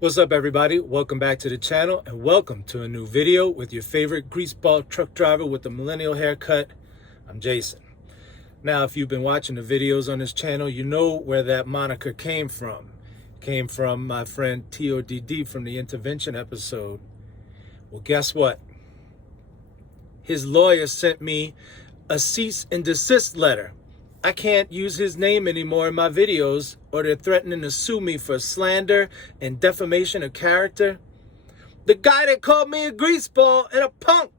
What's up, everybody? Welcome back to the channel and welcome to a new video with your favorite greaseball truck driver with the millennial haircut. I'm Jason. Now, if you've been watching the videos on this channel, you know where that moniker came from. It came from my friend TODD from the intervention episode. Well, guess what? His lawyer sent me a cease and desist letter. I can't use his name anymore in my videos, or they're threatening to sue me for slander and defamation of character. The guy that called me a greaseball and a punk.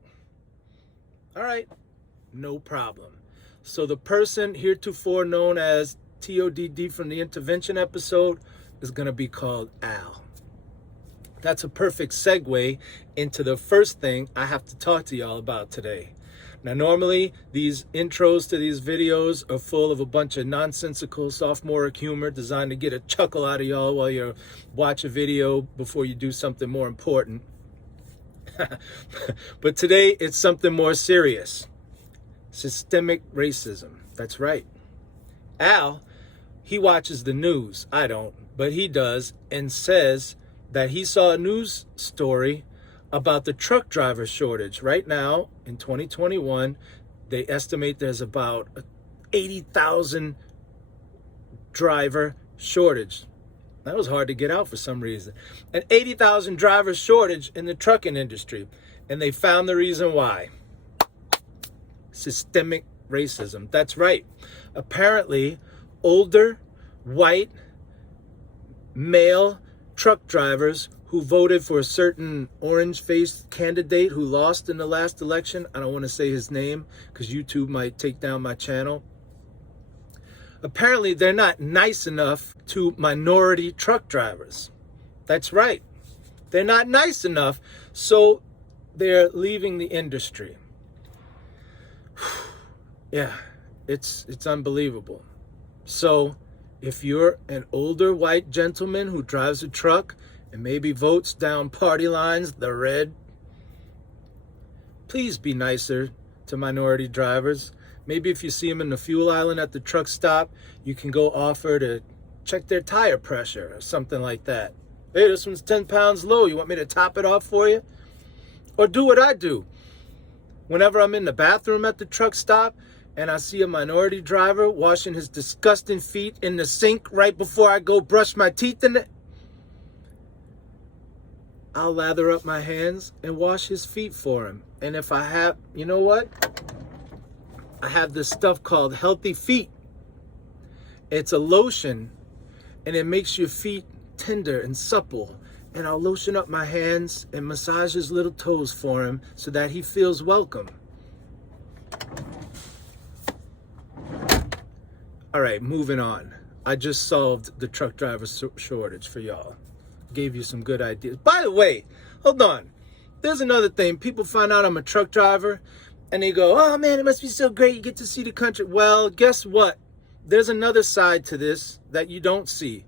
All right, no problem. So the person heretofore known as TODD from the intervention episode is going to be called Al. That's a perfect segue into the first thing I have to talk to y'all about today. Now, normally, these intros to these videos are full of a bunch of nonsensical sophomoric humor designed to get a chuckle out of y'all while you watch a video before you do something more important. But today, it's something more serious. Systemic racism. That's right. Al, he watches the news. I don't, but he does, and says that he saw a news story about the truck driver shortage. Right now, in 2021, they estimate there's about 80,000 driver shortage. That was hard to get out for some reason. An 80,000 driver shortage in the trucking industry. And they found the reason why. Systemic racism. That's right. Apparently, older, white, male truck drivers who voted for a certain orange-faced candidate who lost in the last election. I don't want to say his name because YouTube might take down my channel. Apparently, they're not nice enough to minority truck drivers. That's right. They're not nice enough, so they're leaving the industry. Yeah, it's unbelievable. So if you're an older white gentleman who drives a truck and maybe votes down party lines, the red, please be nicer to minority drivers. Maybe if you see them in the fuel island at the truck stop, you can go offer to check their tire pressure or something like that. Hey, this one's 10 pounds low. You want me to top it off for you? Or do what I do. Whenever I'm in the bathroom at the truck stop and I see a minority driver washing his disgusting feet in the sink right before I go brush my teeth in it, I'll lather up my hands and wash his feet for him. And if I have, you know what? I have this stuff called Healthy Feet. It's a lotion and it makes your feet tender and supple. And I'll lotion up my hands and massage his little toes for him so that he feels welcome. All right, moving on. I just solved the truck driver shortage for y'all. Gave you some good ideas. By the way, hold on. There's another thing. People find out I'm a truck driver and they go, oh man, it must be so great. You get to see the country. Well, guess what? There's another side to this that you don't see.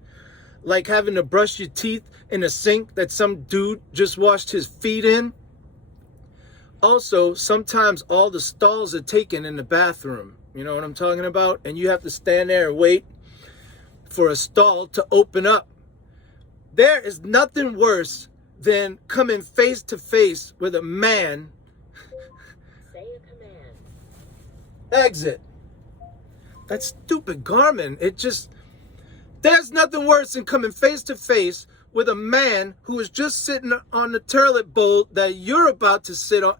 Like having to brush your teeth in a sink that some dude just washed his feet in. Also, sometimes all the stalls are taken in the bathroom. You know what I'm talking about? And you have to stand there and wait for a stall to open up. There is nothing worse than coming face to face with a man. Say a command. Exit. That stupid Garmin. There's nothing worse than coming face to face with a man who is just sitting on the toilet bowl that you're about to sit on.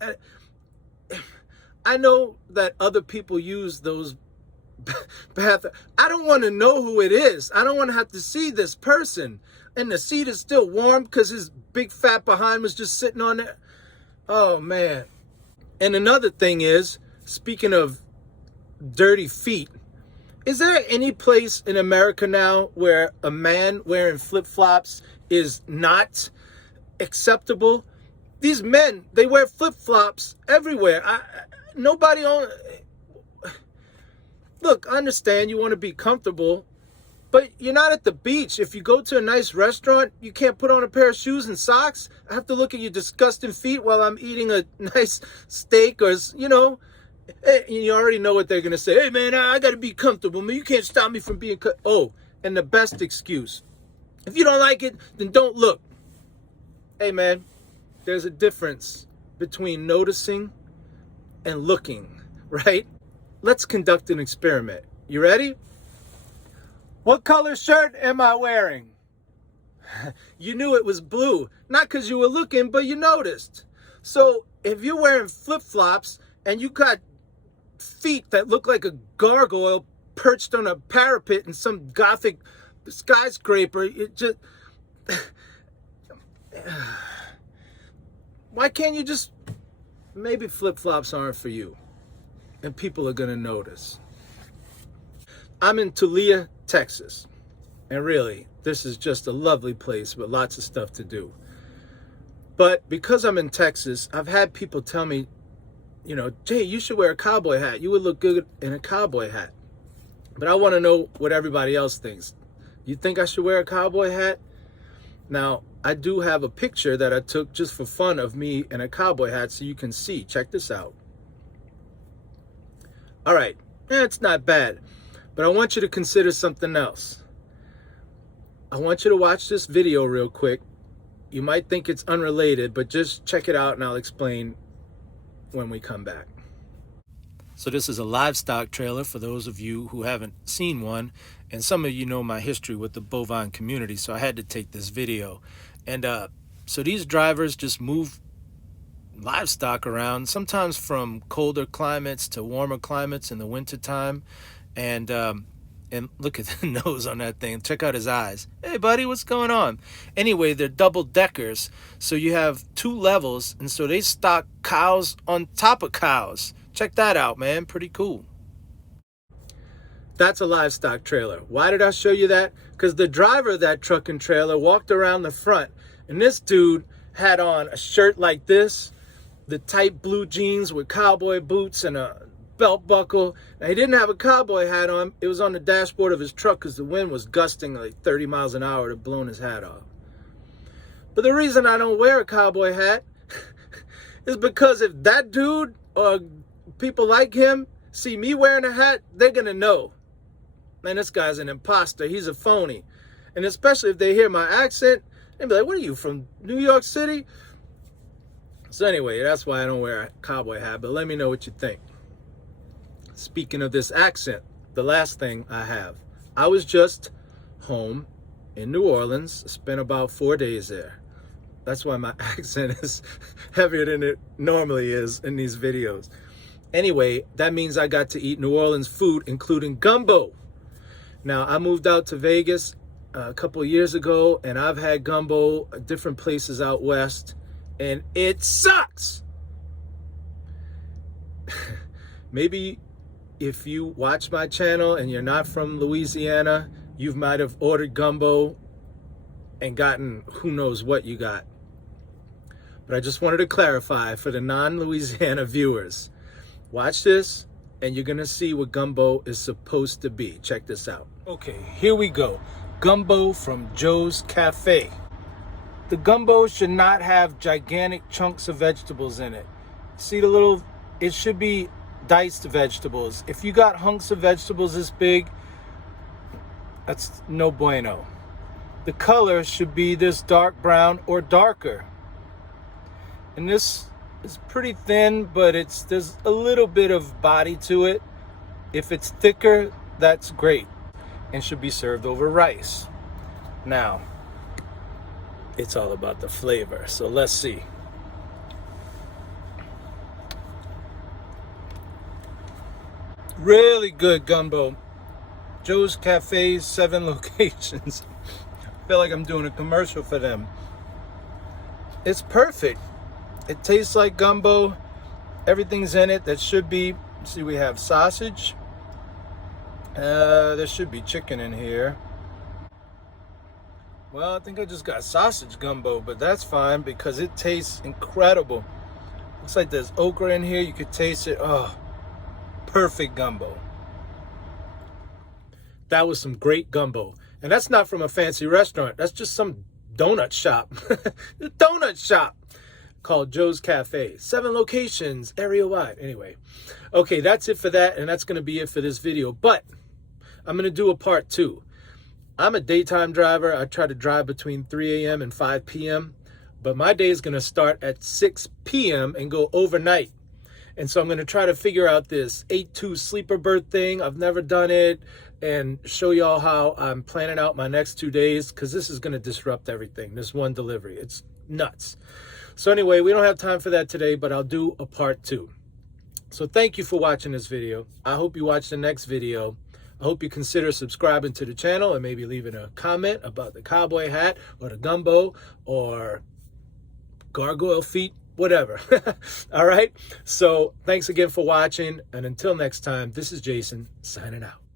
I know that other people use those bathrooms. I don't want to know who it is. I don't want to have to see this person. And the seat is still warm because his big fat behind was just sitting on there. Oh, man. And another thing is, speaking of dirty feet, is there any place in America now where a man wearing flip-flops is not acceptable? These men, they wear flip-flops everywhere. Nobody on... Look, I understand you want to be comfortable, but you're not at the beach. If you go to a nice restaurant, you can't put on a pair of shoes and socks. I have to look at your disgusting feet while I'm eating a nice steak or, you know. Hey, you already know what they're going to say. Hey, man, I got to be comfortable. Man, you can't stop me from being... Oh, and the best excuse. If you don't like it, then don't look. Hey man, there's a difference between noticing and looking, right? Let's conduct an experiment. You ready? What color shirt am I wearing? You knew it was blue, not because you were looking, but you noticed. So if you're wearing flip-flops and you got feet that look like a gargoyle perched on a parapet in some gothic skyscraper, it just... Why can't you just... Maybe flip-flops aren't for you, and people are going to notice. I'm in Tulia, Texas, and really, this is just a lovely place with lots of stuff to do. But because I'm in Texas, I've had people tell me, you know, Jay, you should wear a cowboy hat. You would look good in a cowboy hat. But I want to know what everybody else thinks. You think I should wear a cowboy hat? Now, I do have a picture that I took just for fun of me in a cowboy hat so you can see. Check this out. All right, it's not bad, but I want you to consider something else. I want you to watch this video real quick. You might think it's unrelated, but just check it out and I'll explain when we come back. So this is a livestock trailer for those of you who haven't seen one, and some of you know my history with the bovine community, so I had to take this video. And so these drivers just move livestock around, sometimes from colder climates to warmer climates in the wintertime. And look at the nose on that thing. Check out his eyes. Hey, buddy, what's going on? Anyway, they're double deckers, so you have two levels, and so they stock cows on top of cows. Check that out, man. Pretty cool. That's a livestock trailer. Why did I show you that? Because the driver of that truck and trailer walked around the front, and this dude had on a shirt like this, the tight blue jeans with cowboy boots and a belt buckle. Now, he didn't have a cowboy hat on. It was on the dashboard of his truck because the wind was gusting like 30 miles an hour to blowing his hat off. But the reason I don't wear a cowboy hat is because if that dude or people like him see me wearing a hat, they're going to know, man, this guy's an imposter. He's a phony. And especially if they hear my accent, they'll be like, what are you, from New York City? So anyway, that's why I don't wear a cowboy hat, but let me know what you think. Speaking of this accent, the last thing I have, I was just home in New Orleans, spent about 4 days there. That's why my accent is heavier than it normally is in these videos. Anyway, that means I got to eat New Orleans food, including gumbo. Now, I moved out to Vegas a couple of years ago, and I've had gumbo at different places out west, and it sucks. Maybe if you watch my channel and you're not from Louisiana, you might have ordered gumbo and gotten who knows what you got. But I just wanted to clarify for the non-Louisiana viewers. Watch this, and you're going to see what gumbo is supposed to be. Check this out. Okay, here we go. Gumbo from Joe's Cafe. The gumbo should not have gigantic chunks of vegetables in it. See the little, it should be diced vegetables. If you got hunks of vegetables this big, that's no bueno. The color should be this dark brown or darker. And this is pretty thin, but there's a little bit of body to it. If it's thicker, that's great and should be served over rice. Now, it's all about the flavor, so let's see. Really good gumbo. Joe's Cafe, 7 locations. I feel like I'm doing a commercial for them. It's perfect. It tastes like gumbo. Everything's in it that should be. See, we have sausage. There should be chicken in here. Well, I think I just got sausage gumbo, but that's fine because it tastes incredible. Looks like there's okra in here. You could taste it. Oh, perfect gumbo. That was some great gumbo. And that's not from a fancy restaurant. That's just some donut shop. The donut shop called Joe's Cafe. 7 locations, area-wide. Anyway, okay, that's it for that, and that's going to be it for this video. But I'm going to do a part 2. I'm a daytime driver. I try to drive between 3 a.m. and 5 p.m. But my day is going to start at 6 p.m. and go overnight. And so I'm going to try to figure out this 8-2 sleeper bird thing. I've never done it, and show y'all how I'm planning out my next 2 days, because this is going to disrupt everything. This one delivery, it's nuts. So anyway, we don't have time for that today, but I'll do a part 2. So thank you for watching this video. I hope you watch the next video. I hope you consider subscribing to the channel and maybe leaving a comment about the cowboy hat or the gumbo or gargoyle feet, whatever. All right. So thanks again for watching. And until next time, this is Jason signing out.